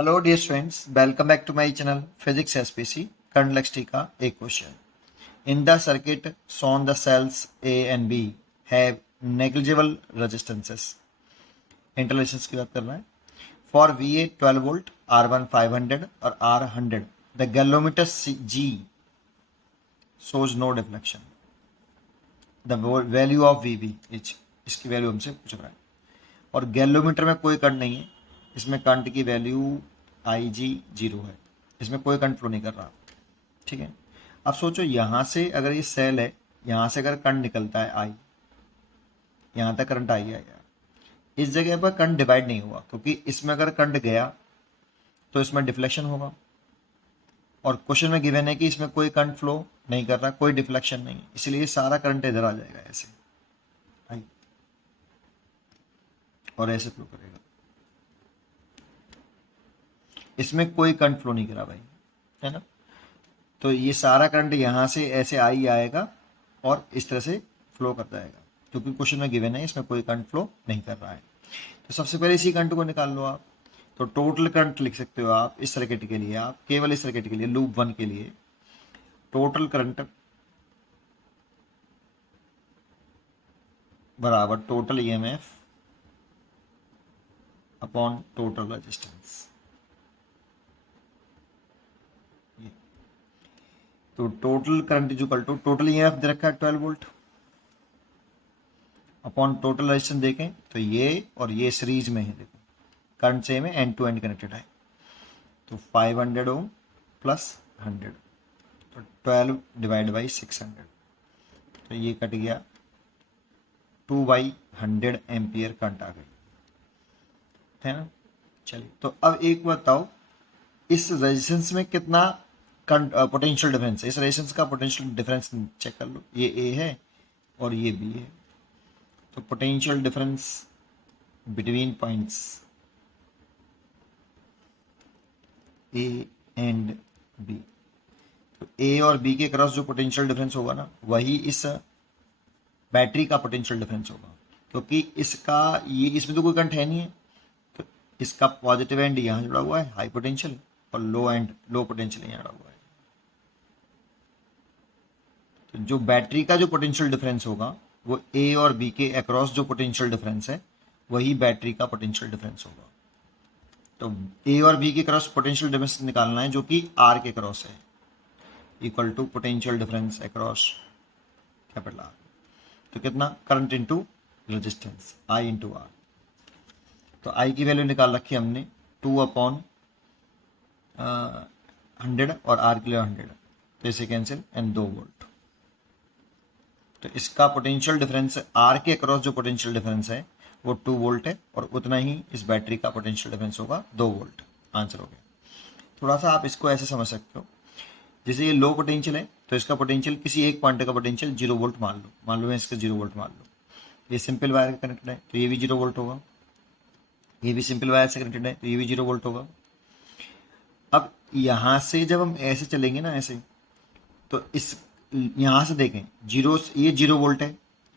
Hello dear students, welcome back to my channel Physics SPC Current Electricity का एक question. In the circuit shown the cells A and B have negligible resistances. Interrelations की बात कर रहा है. For VA 12 volt, R1 500 और R 100, the galvanometer G shows no deflection. The value of VB इसकी value हमसे पूछ रहा है. और गैलोमीटर में कोई करंट नहीं है, इसमें करंट की वैल्यू IG 0 है, इसमें कोई करंट फ्लो नहीं कर रहा. ठीक है. अब सोचो यहाँ से अगर ये सेल है, यहाँ से अगर करंट निकलता है I, यहाँ तक करंट I आएगा, इस जगह पर करंट डिवाइड नहीं हुआ क्योंकि इसमें अगर करंट गया तो इसमें डिफ्लेक्शन होगा. और क्वेश्चन में गिवन है कि इसमें कोई करंट फ्लो नहीं कर रहा, कोई डिफ्लेक्शन नहीं, इसलिए सारा करंट इधर आ जाएगा ऐसे I और ऐसे फ्लो करेगा. इसमें कोई करंट फ्लो नहीं करा भाई, है ना. तो ये सारा करंट यहाँ से ऐसे आई आएगा और इस तरह से फ्लो कर जाएगा क्योंकि क्वेश्चन में गिवन है इसमें कोई करंट फ्लो नहीं कर रहा है. तो सबसे पहले इसी करंट को निकाल लो आप. तो टोटल करंट लिख सकते हो आप इस सर्किट के लिए, आप केवल इस सर्किट के लिए लूप 1 के लिए टोटल करंट बराबर total EMF upon total resistance. तो total current is equal to total EMF दे रखा है 12 वोल्ट अपॉन टोटल रेजिस्टेंस. देखें तो ये और ये सीरीज में है, देखो करंट सेम है, एंड टू एंड कनेक्टेड है. तो 500 ओम प्लस 100, तो 12 डिवाइड बाई 600, तो ये कट गया 2/100 एम्पियर करंट आ गई, है ना. चलिए तो अब एक बताओ, इस रेजिस्टेंस में कितना पोटेंशियल डिफरेंस है. इस रेजिस्टेंस का पोटेंशियल डिफरेंस चेक कर लो. ये A है और ये B है. तो potential difference between points A and B, तो A और B के क्रॉस जो पोटेंशियल डिफरेंस होगा ना, वही इस बैटरी का पोटेंशियल डिफरेंस होगा. क्योंकि इसका ये इसमें तो कोई करंट है नहीं है, तो इसका पॉजिटिव एंड यहाँ जुड़ा हुआ है हाई पोटेंशियल और लो एंड लो पोटेंशियल यहाँ जुड़ा हुआ है. तो जो बैटरी का जो पोटेंशियल डिफरेंस होगा वो A और B के अक्रॉस जो पोटेंशियल डिफरेंस है वही बैटरी का पोटेंशियल डिफरेंस होगा. तो A और B के क्रॉस पोटेंशियल डिफरेंस निकालना है जो कि R के क्रॉस है, equal to potential difference across capital R. तो कितना, current into resistance I into R. तो I की वैल्यू निकाल रखी हमने 2/100 और R के लिए 100, तो इसे कैंसिल एंड 2 वोल्ट. तो इसका पोटेंशियल डिफरेंस R के अक्रॉस जो पोटेंशियल डिफरेंस है वो 2 वोल्ट है और उतना ही इस बैटरी का पोटेंशियल डिफरेंस होगा 2 वोल्ट. आंसर हो गया. थोड़ा सा आप इसको ऐसे समझ सकते हो, जैसे ये लो पोटेंशियल है तो इसका पोटेंशियल किसी एक पॉइंट का पोटेंशियल 0 वोल्ट मान लो मैं इसका 0 वोल्ट मान लो. ये सिंपल वायर का कनेक्टेड है तो ये भी 0 वोल्ट होगा, ये भी सिंपल वायर से कनेक्टेड है तो ये भी 0 वोल्ट होगा. अब यहाँ से जब हम ऐसे चलेंगे ना ऐसे, तो इस यहाँ से देखें जीरो, ये 0 वोल्ट है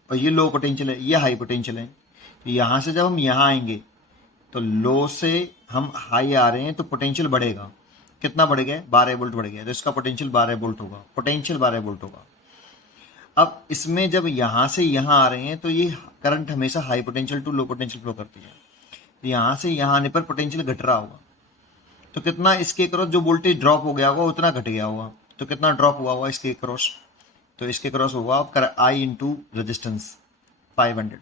और ये लो पोटेंशियल है, ये हाई पोटेंशियल है. तो यहाँ से जब हम यहाँ आएंगे तो लो से हम हाई आ रहे हैं तो पोटेंशियल बढ़ेगा. कितना बढ़ गया, 12 वोल्ट बढ़ गया, तो इसका पोटेंशियल 12 वोल्ट होगा, पोटेंशियल 12 वोल्ट होगा. अब इसमें जब यहाँ से यहाँ आ रहे हैं तो ये करंट हमेशा high potential to low potential flow करती है. तो यहाँ से यहाँ आने पर पोटेंशियल घट रहा होगा, तो कितना इसके क्रॉस जो वोल्टेज ड्रॉप हो गया होगा उतना घट गया होगा. तो कितना ड्रॉप हुआ होगा इसके क्रॉस, तो इसके क्रॉस होगा I इंटू रजिस्टेंस 500.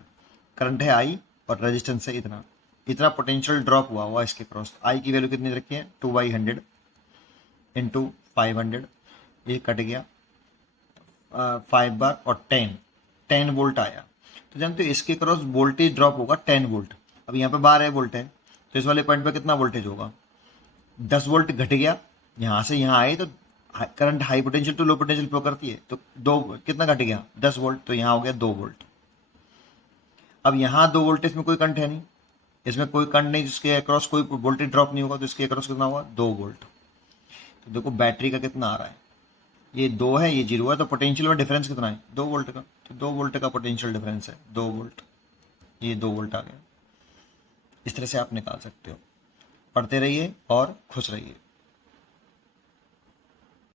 करंट है I और रेजिस्टेंस है इतना, इतना पोटेंशियल ड्रॉप हुआ हुआ इसके क्रॉस. I की वैल्यू कितनी रखी है 2/100 इंटू 500, ये कट गया 5 बार और 10 वोल्ट आया. तो जानते हो इसके क्रॉस वोल्टेज ड्रॉप होगा 10 वोल्ट. अब यहाँ पे 12 वोल्ट है तो इस वाले पॉइंट पे कितना वोल्टेज होगा, 10 वोल्ट घट गया. यहाँ से यहाँ आए तो current high potential to low potential flow करती है, तो कितना घट गया 10 वोल्ट, तो यहाँ हो गया 2 वोल्ट. अब यहाँ 2 वोल्ट, इसमें कोई करंट है नहीं, इसमें कोई करंट नहीं, जिसके अक्रॉस कोई वोल्टेज ड्रॉप नहीं होगा, तो इसके अक्रॉस कितना होगा 2 वोल्ट. तो देखो बैटरी का कितना आ रहा है, ये 2 है ये 0 है, तो पोटेंशियल में डिफरेंस कितना है 2 वोल्ट का. तो 2 वोल्ट का पोटेंशियल डिफरेंस है 2 वोल्ट, ये 2 वोल्ट आ गया. इस तरह से आप निकाल सकते हो. पढ़ते रहिए और खुश रहिए।